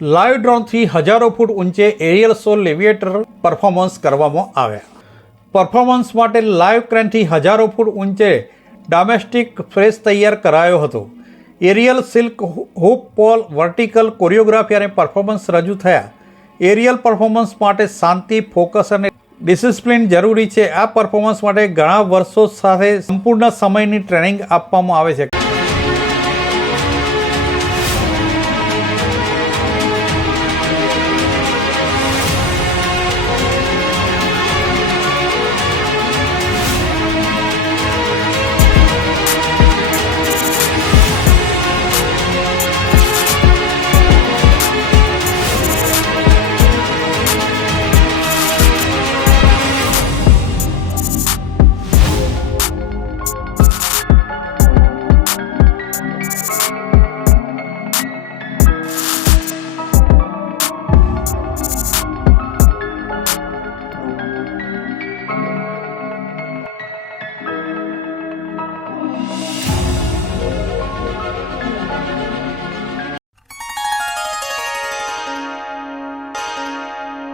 Live ડ્રોનથી હજારો ફૂટ ઊંચે aerial show લેવિએટર performance કરવામાં આવ્યા. પરફોર્મન્સ માટે લાઈવ ક્રેનથી હજારો ફૂટ ઊંચે ડોમેસ્ટિક ફ્રેશ તૈયાર કરાયો હતો. Aerial silk hoop pole vertical choreography અને પરફોર્મન્સ રજૂ થયા. એરિયલ પરફોર્મન્સ માટે શાંતિ, ફોકસ અને ડિસિપ્લિન જરૂરી છે. આ પરફોર્મન્સ માટે ઘણા વર્ષો સાથે સંપૂર્ણ સમયની ટ્રેનિંગ આપવામાં આવે છે.